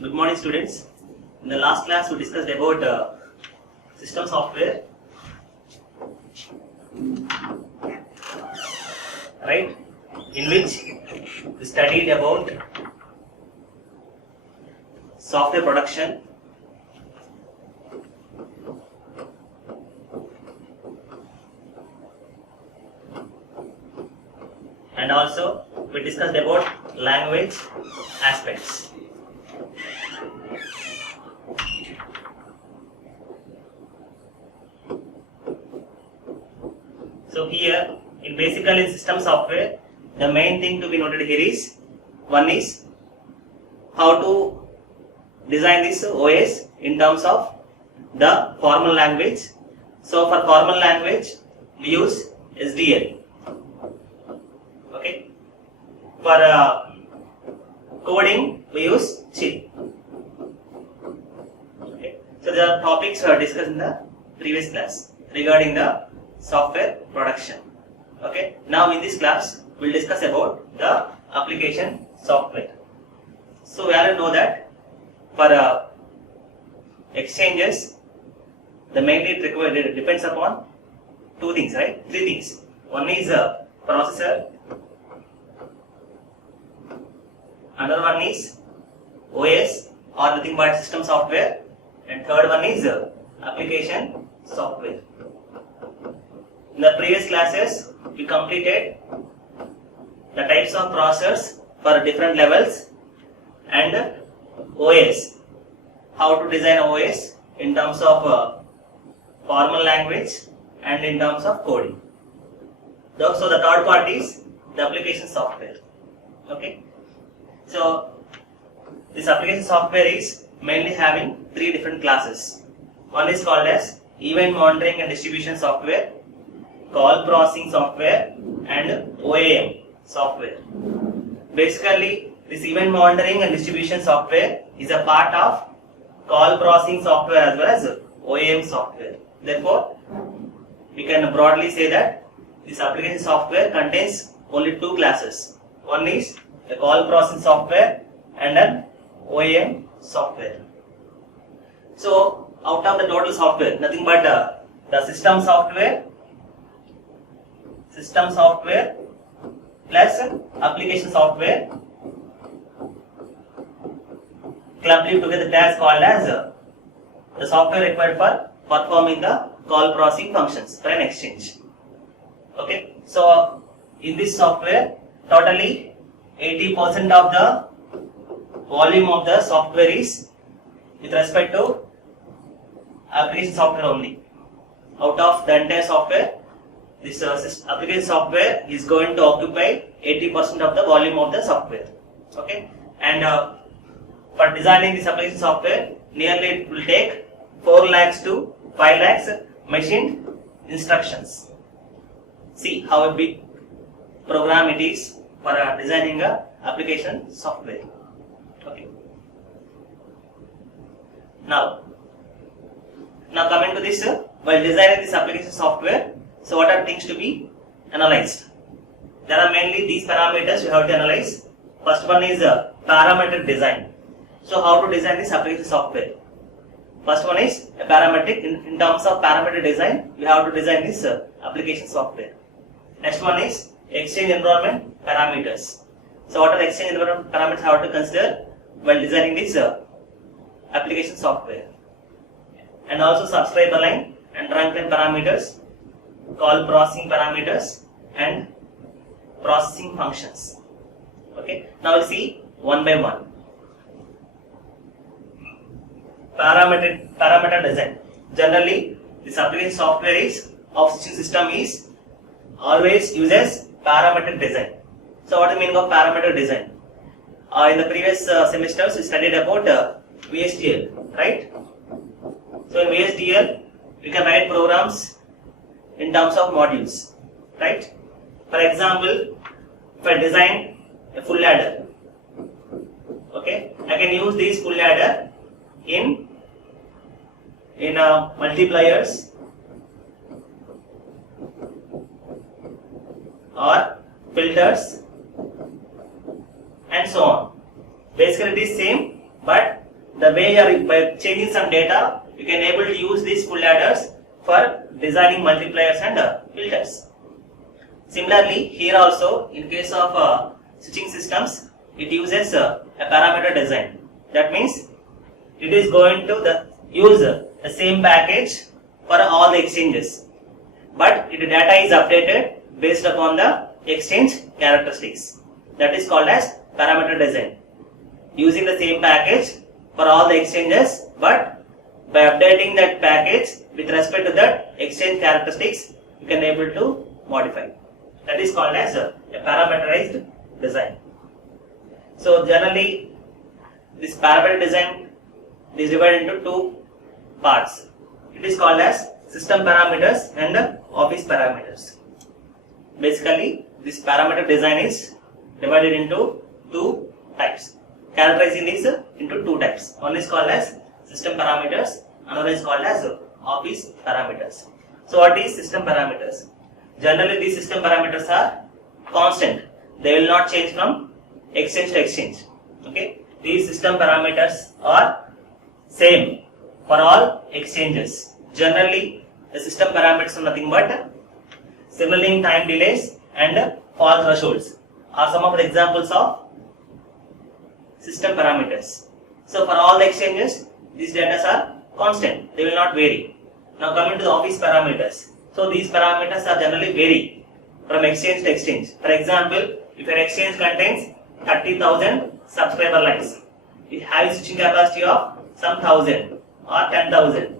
Good morning, students. In the last class, we discussed about system software, right? In which we studied about software production, and also we discussed about language aspects. So here, in basically system software, the main thing to be noted here is, one is how to design this OS in terms of the formal language. So for formal language, we use SDL. Okay. For coding, we use CHIP. Okay. So there are topics we have discussed in the previous class regarding the software production. Okay. Now in this class, we will discuss about the application software. So we already know that for exchanges, the mainly it depends upon two things, right? Three things. One is a processor, another one is OS or nothing but system software, and third one is application software. In the previous classes, we completed the types of processors for different levels and OS, how to design OS in terms of formal language and in terms of coding. So the third part is the application software. Okay. So this application software is mainly having three different classes. One is called as event monitoring and distribution software, call processing software, and OAM software. Basically, this event monitoring and distribution software is a part of call processing software as well as OAM software. Therefore, we can broadly say that this application software contains only two classes. One is the call processing software and an OAM software. So, out of the total software, nothing but the system software plus application software clubbed together as called as the software required for performing the call processing functions for an exchange. Okay, so in this software, totally 80% of the volume of the software is with respect to application software only. Out of the entire software, this application software is going to occupy 80% of the volume of the software. Okay, and for designing this application software, nearly it will take 4 lakhs to 5 lakhs machined instructions. See how a big program it is for designing a application software. Okay. Now coming to this, while designing this application software, so what are things to be analyzed? There are mainly these parameters you have to analyze. First one is parametric design. So how to design this application software? First one is a parametric. In terms of parametric design, you have to design this application software. Next one is exchange environment parameters. So what are the exchange environment parameters you have to consider while designing this application software? And also subscriber line and runtime parameters, call processing parameters, and processing functions. Okay. Now we'll see one by one. Parameter design. Generally, this application software is of system is always uses parametric design. So what do you mean of parameter design? In the previous semesters, we studied about VHDL, right? So in VHDL, we can write programs in terms of modules, right? For example, if I design a full adder, okay, I can use this full adder in multipliers or filters and so on. Basically it is same, but the way you are by changing some data, you can able to use these full adders for designing multipliers and filters. Similarly, here also in case of switching systems, it uses a parameter design. That means it is going to use the same package for all the exchanges, but the data is updated based upon the exchange characteristics. That is called as parameter design. Using the same package for all the exchanges, but by updating that package with respect to that exchange characteristics, you can able to modify. That is called as a parameterized design. So generally, this parameter design is divided into two parts. It is called as system parameters and office parameters. Basically, this parameter design is divided into two types. Characterizing these into two types. One is called as system parameters, another is called as office parameters. So what is system parameters? Generally, these system parameters are constant. They will not change from exchange to exchange. Okay, these system parameters are same for all exchanges. Generally, the system parameters are nothing but signaling time delays and fall thresholds are some of the examples of system parameters. So for all the exchanges, these data are constant. They will not vary. Now coming to the office parameters. So these parameters are generally vary from exchange to exchange. For example, if an exchange contains 30,000 subscriber lines, it has switching capacity of some 1,000 or 10,000.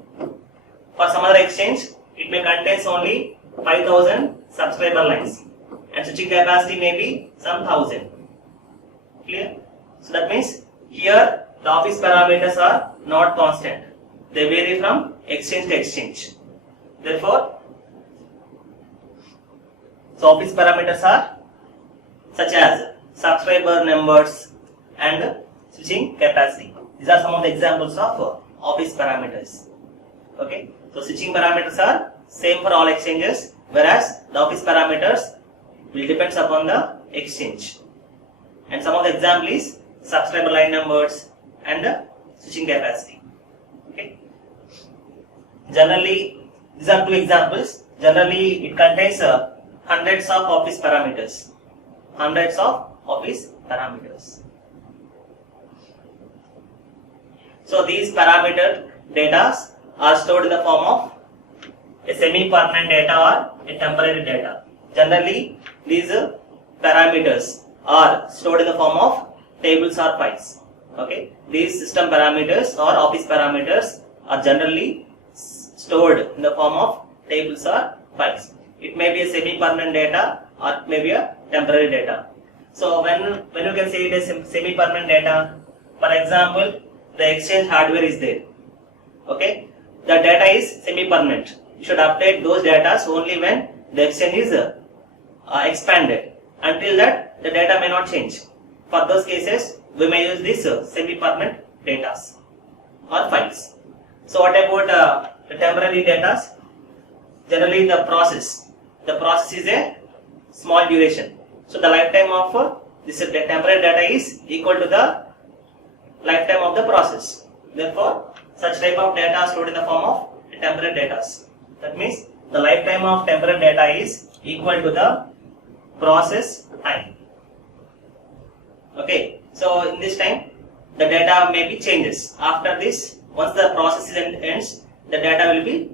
For some other exchange, it may contain only 5,000 subscriber lines and switching capacity may be some 1,000. Clear? So that means here the office parameters are not constant. They vary from exchange to exchange. Therefore, so office parameters are such as subscriber numbers and switching capacity. These are some of the examples of office parameters. Okay, so switching parameters are same for all exchanges, whereas the office parameters will depend upon the exchange. And some of the example is subscriber line numbers and switching capacity. Okay. Generally, these are two examples. Generally, it contains hundreds of office parameters. Hundreds of office parameters. So these parameter data are stored in the form of a semi-permanent data or a temporary data. Generally, these parameters are stored in the form of tables or files. Okay, these system parameters or office parameters are generally stored in the form of tables or files. It may be a semi-permanent data or it may be a temporary data. So when you can say it is semi-permanent data, for example, the exchange hardware is there. Okay, the data is semi-permanent. You should update those data only when the exchange is expanded. Until that, the data may not change. For those cases, we may use these semi-permanent data or files. So what about the temporary data? Generally, the process is a small duration. So the lifetime of this temporary data is equal to the lifetime of the process. Therefore, such type of data is stored in the form of temporary data. That means the lifetime of temporary data is equal to the process time. Okay, so in this time, the data may be changes. After this, once the process ends, the data will be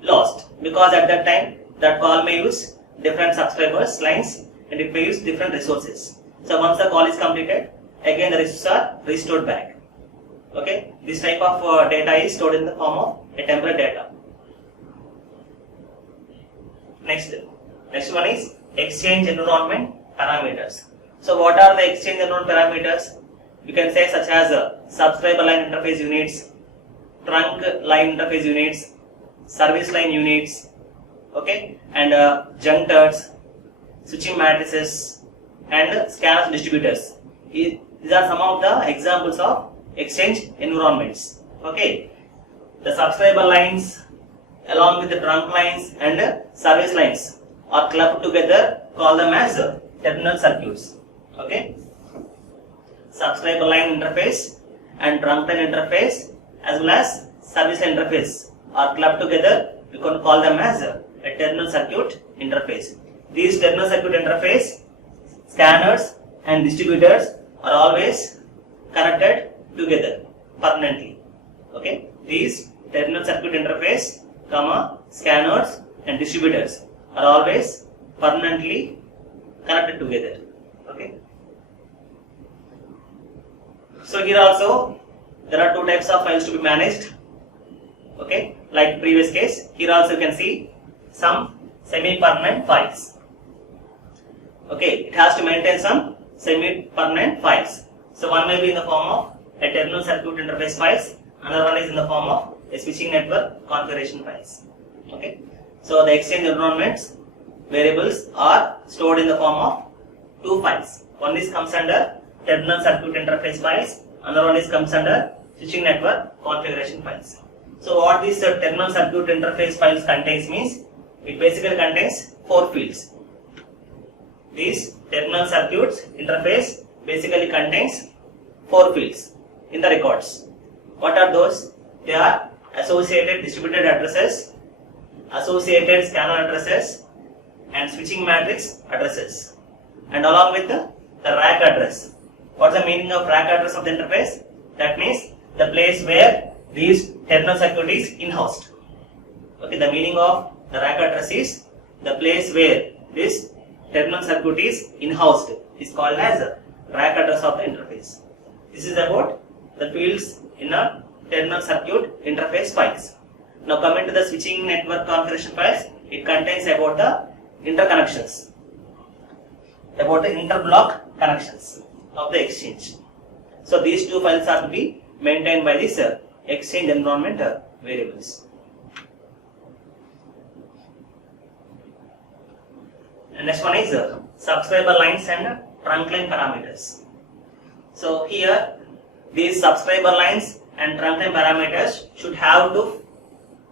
lost, because at that time that call may use different subscribers lines and it may use different resources. So once the call is completed, again the resources are restored back. Okay, this type of data is stored in the form of a temporary data. Next one is exchange environment parameters. So what are the exchange environment parameters? You can say such as subscriber line interface units, trunk line interface units, service line units, okay, and junctors, switching matrices, and scanners distributors. These are some of the examples of exchange environments. Okay, the subscriber lines along with the trunk lines and service lines are clubbed together. Call them as terminal circuits. Okay, subscriber line interface and trunk line interface as well as service line interface are clubbed together. We can call them as a terminal circuit interface. These terminal circuit interface, scanners and distributors are always connected together permanently. Okay, these terminal circuit interface, scanners and distributors are always permanently connected together. Okay. So here also there are two types of files to be managed. Okay, like previous case, here also you can see some semi-permanent files. Okay, it has to maintain some semi-permanent files. So one may be in the form of a terminal circuit interface files, another one is in the form of a switching network configuration files. Okay, so the exchange environments variables are stored in the form of two files. One is comes under terminal circuit interface files, another one is comes under switching network configuration files. So what this terminal circuit interface files contains means it basically contains four fields. This terminal circuits interface basically contains four fields in the records. What are those? They are associated distributed addresses, associated scanner addresses, and switching matrix addresses, and along with the rack address. What's the meaning of rack address of the interface? That means the place where these terminal circuit is in-housed. Okay, the meaning of the rack address is the place where this terminal circuit is in-housed is called as the rack address of the interface. This is about the fields in a terminal circuit interface files. Now coming to the switching network configuration files, it contains about the interconnections, about the interblock connections of the exchange. So these two files are to be maintained by this exchange environment variables. And next one is subscriber lines and trunk line parameters. So here these subscriber lines and trunk line parameters should have to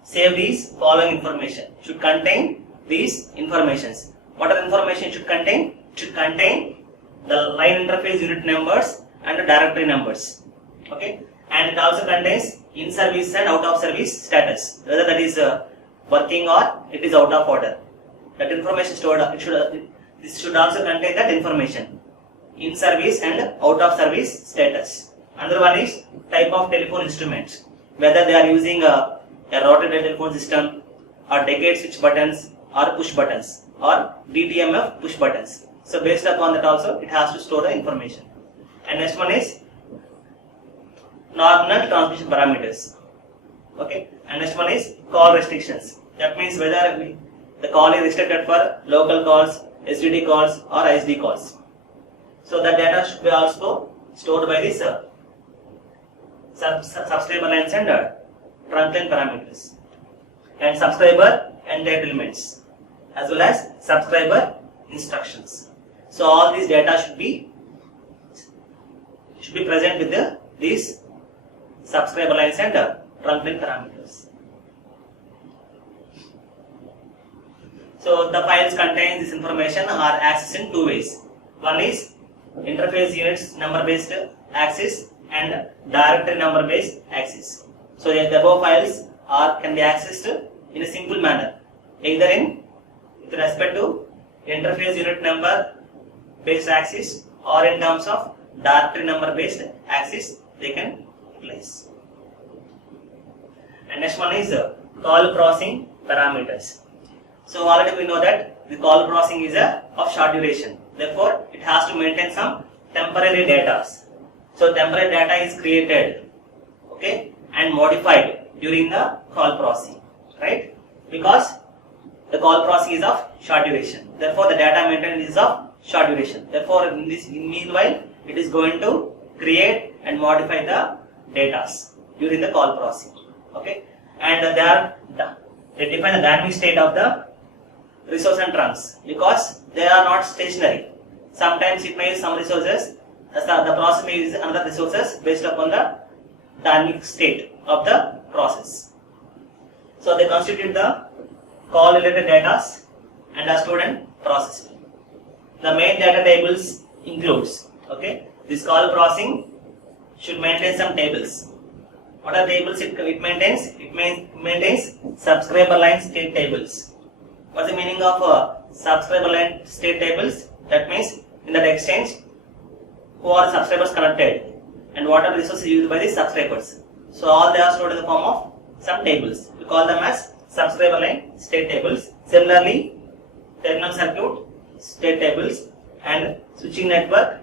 save these following information, should contain these informations. What are the information should contain? It should contain the line interface unit numbers and the directory numbers. Okay, and it also contains in service and out of service status, whether that is working or it is out of order. That information stored, this should also contain that information, in service and out of service status. Another one is type of telephone instruments, whether they are using a rotary telephone system or decade switch buttons or push buttons or DTMF push buttons. So based upon that also it has to store the information. And next one is nominal transmission parameters. Okay, and next one is call restrictions. That means whether the call is restricted for local calls, STD calls or ISD calls. So the data should be also stored by this subscriber lines and trunk line parameters, and subscriber entitlements as well as subscriber instructions. So all these data should be present with these subscriber lines and trunk line parameters. So the files contain this information are accessed in two ways. One is interface units number based access and directory number based access. So the above files can be accessed in a simple manner, either with respect to interface unit number based access or in terms of directory number based access they can place. And next one is call processing parameters. So already we know that the call processing is of short duration. Therefore, it has to maintain some temporary data. So temporary data is created, okay, and modified during the call processing, right? Because the call processing is of short duration. Therefore, the data maintained is of short duration. Therefore, in meanwhile, it is going to create and modify the data during the call processing, okay? And they define the dynamic state of the resource and trunks because they are not stationary. Sometimes it may use some resources, the process may use another resources based upon the dynamic state of the process. So they constitute the call related data and are stored and processed. The main data tables includes, okay, this call processing should maintain some tables. What are tables it maintains? It maintains subscriber line state tables. What's the meaning of subscriber line state tables? That means in that exchange, who are subscribers connected and what are resources used by the subscribers. So all they are stored in the form of some tables. We call them as subscriber line state tables. Similarly, terminal circuit state tables and switching network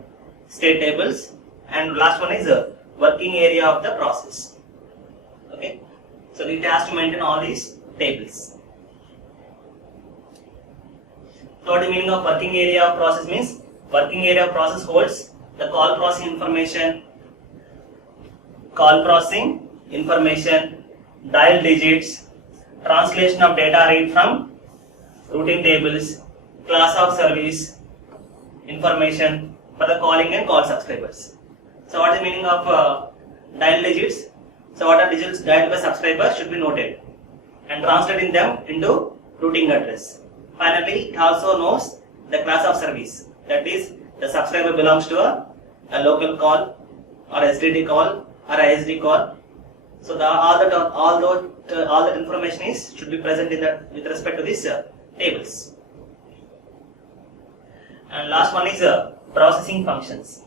state tables, and last one is the working area of the process. Okay, so it has to maintain all these tables. So what the meaning of working area of process means? Working area of process holds the call processing information, dial digits, translation of data read from routing tables, class of service information for the calling and call subscribers. So what is the meaning of dial digits? So what are digits dialed by subscribers should be noted and translating them into routing address. Finally, it also knows the class of service, that is the subscriber belongs to a local call or SDD call or a SD call. So all that information should be present in that with respect to these tables. And last one is processing functions.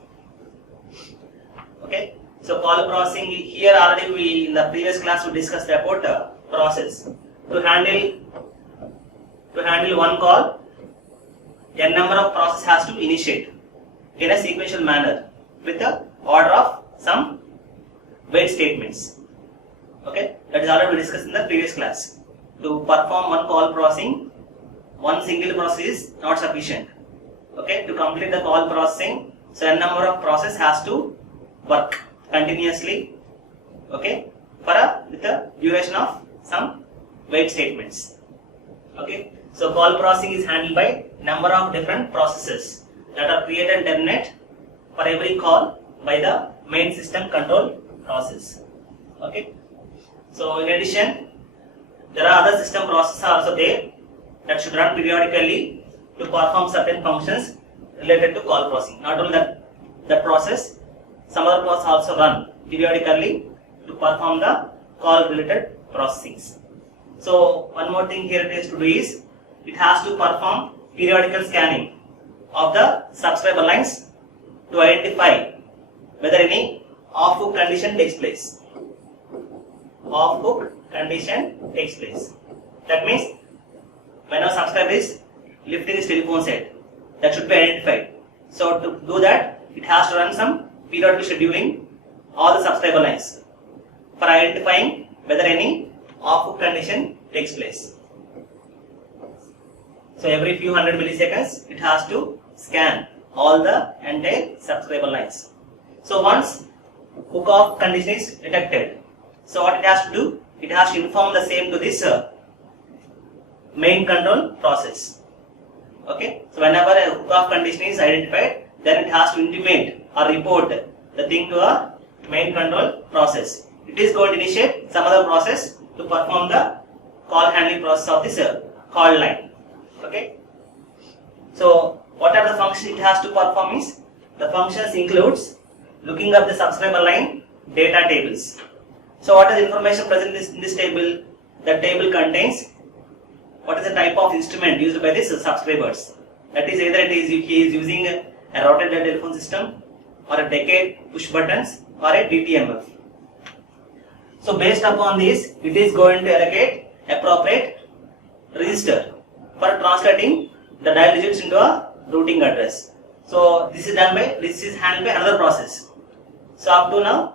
Okay, so call processing here already we in the previous class we discussed about process. To handle one call, a number of process has to initiate in a sequential manner with the order of some wait statements. Okay, that is already discussed in the previous class. To perform one call processing, one single process is not sufficient. Okay, to complete the call processing, so a number of process has to work continuously. Okay, with a duration of some wait statements. Okay, so call processing is handled by number of different processes that are created and terminate for every call by the main system control process. Okay, so in addition, there are other system processes also there that should run periodically to perform certain functions related to call processing. Not only that process, some other processes also run periodically to perform the call related processings. So one more thing here it is to do is it has to perform periodical scanning of the subscriber lines to identify whether any off-hook condition takes place. Off-hook condition takes place. That means when a subscriber is lifting his telephone set, that should be identified. So to do that, it has to run some periodical scheduling all the subscriber lines for identifying whether any off-hook condition takes place. So every few hundred milliseconds, it has to scan all the entire subscriber lines. So once hook off condition is detected, so what it has to do? It has to inform the same to this main control process. Okay, so whenever a hook off condition is identified, then it has to intimate or report the thing to a main control process. It is going to initiate some other process to perform the call handling process of this call line. Okay, so what are the functions it has to perform is, the functions includes looking up the subscriber line data tables. So what is the information present in this table? The table contains what is the type of instrument used by these subscribers. That is either he is using a routed telephone system or a decade push buttons or a DTMF. So based upon this, it is going to allocate appropriate register for translating the dial digits into a routing address. So this is handled by another process. So up to now,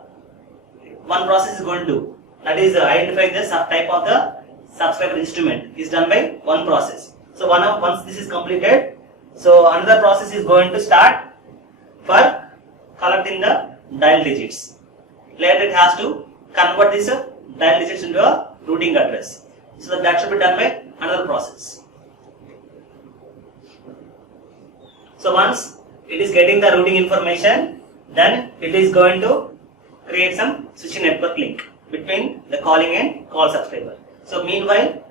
one process is going to do, that is identifying the subtype of the subscriber instrument is done by one process. So once this is completed, so another process is going to start for collecting the dial digits. Later it has to convert this dial digits into a routing address. So that should be done by another process. So once it is getting the routing information, then it is going to create some switching network link between the calling and call subscriber. So meanwhile,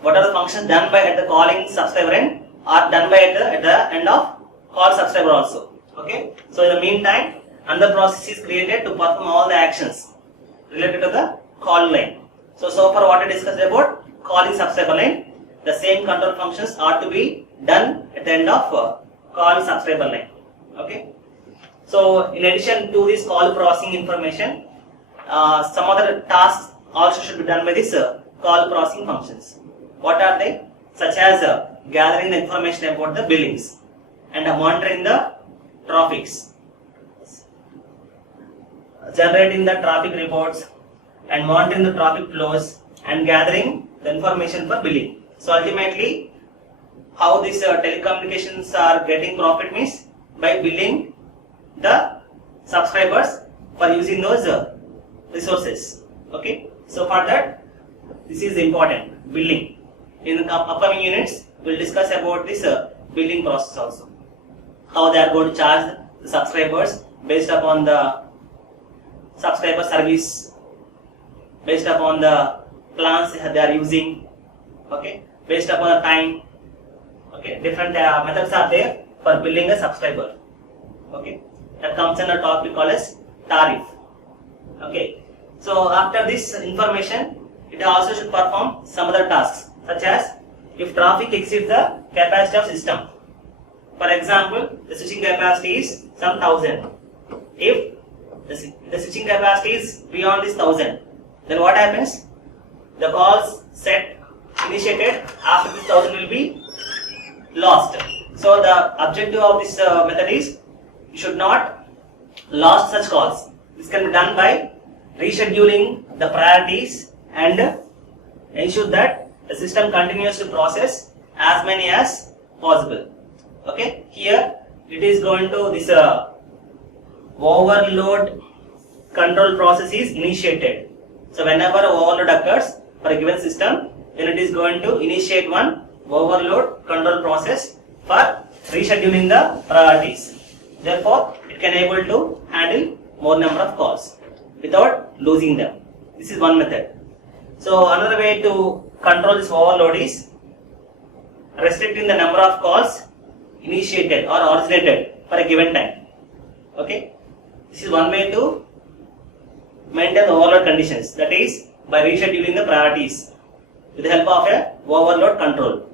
what are the functions done by at the calling subscriber end are done by at the end of call subscriber also. Okay. So in the meantime, another process is created to perform all the actions related to the call line. So far what I discussed about calling subscriber line, the same control functions are to be done at the end of call subscriber line. Okay. So in addition to this call processing information, some other tasks also should be done by this call processing functions. What are they? Such as gathering the information about the billings and monitoring the traffics, generating the traffic reports and monitoring the traffic flows and gathering the information for billing. So ultimately, how these telecommunications are getting profit means by billing the subscribers for using those resources. Okay. So for that, this is important, billing. In the upcoming units, we will discuss about this billing process also. How they are going to charge the subscribers based upon the subscriber service, based upon the plans they are using, okay, based upon the time, okay, different methods are there for billing a subscriber, okay. That comes in a topic called as tariff, okay. So after this information, it also should perform some other tasks, such as if traffic exceeds the capacity of system. For example, the switching capacity is some 1000. If the switching capacity is beyond this 1000, then what happens? The calls set initiated after this 1000 will be lost. So the objective of this method is you should not lose such calls. This can be done by rescheduling the priorities and ensure that the system continues to process as many as possible. Okay, here it is going to this overload control process is initiated. So whenever overload occurs for a given system, then it is going to initiate one overload control process for rescheduling the priorities. Therefore, it can able to handle more number of calls without losing them. This is one method. So another way to control this overload is restricting the number of calls initiated or originated for a given time. Okay, this is one way to maintain the overload conditions, that is by rescheduling the priorities with the help of a overload control.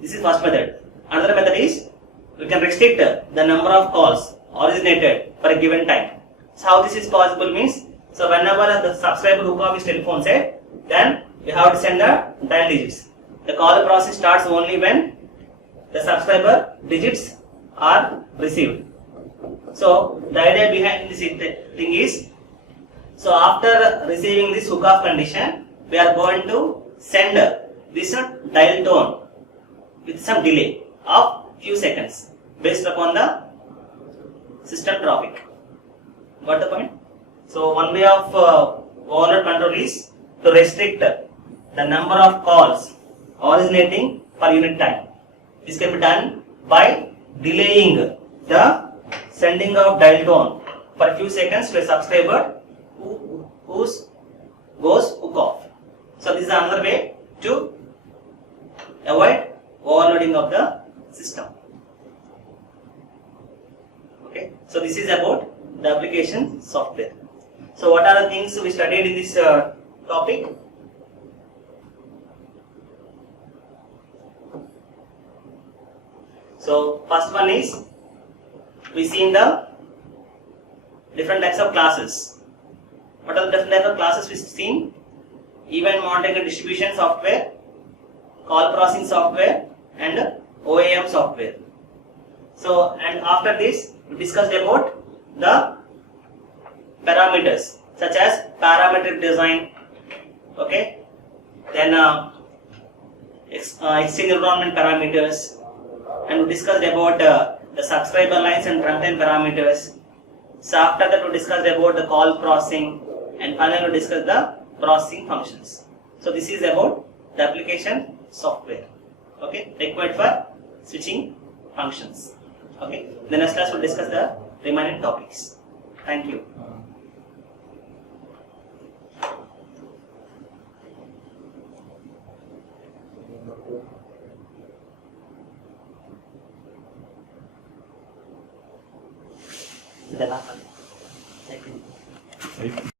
This is first method. Another method is we can restrict the number of calls originated for a given time. So how this is possible means, so whenever the subscriber hook up his telephone set, then we have to send the dial digits. The call process starts only when the subscriber digits are received. So the idea behind this thing is, so after receiving this hook off condition, we are going to send this dial tone with some delay of few seconds based upon the system traffic. Got the point? So one way of overload control is to restrict the number of calls originating per unit time. This can be done by delaying the sending of dial tone for a few seconds to a subscriber who goes hook off. So this is another way to avoid overloading of the system. Okay, so this is about the application software. So what are the things we studied in this topic? So first one is we seen the different types of classes. What are the different types of classes we seen? Event monitoring and distribution software, call processing software, and OAM software. So and after this we discussed about the parameters such as parametric design, okay, then exchange environment parameters, and we discussed about the subscriber lines and runtime parameters. So after that we discussed about the call processing, and finally we discussed the processing functions. So this is about the application software, okay, required for switching functions. Okay, the next class will discuss the remaining topics. Thank you. The last one. Right?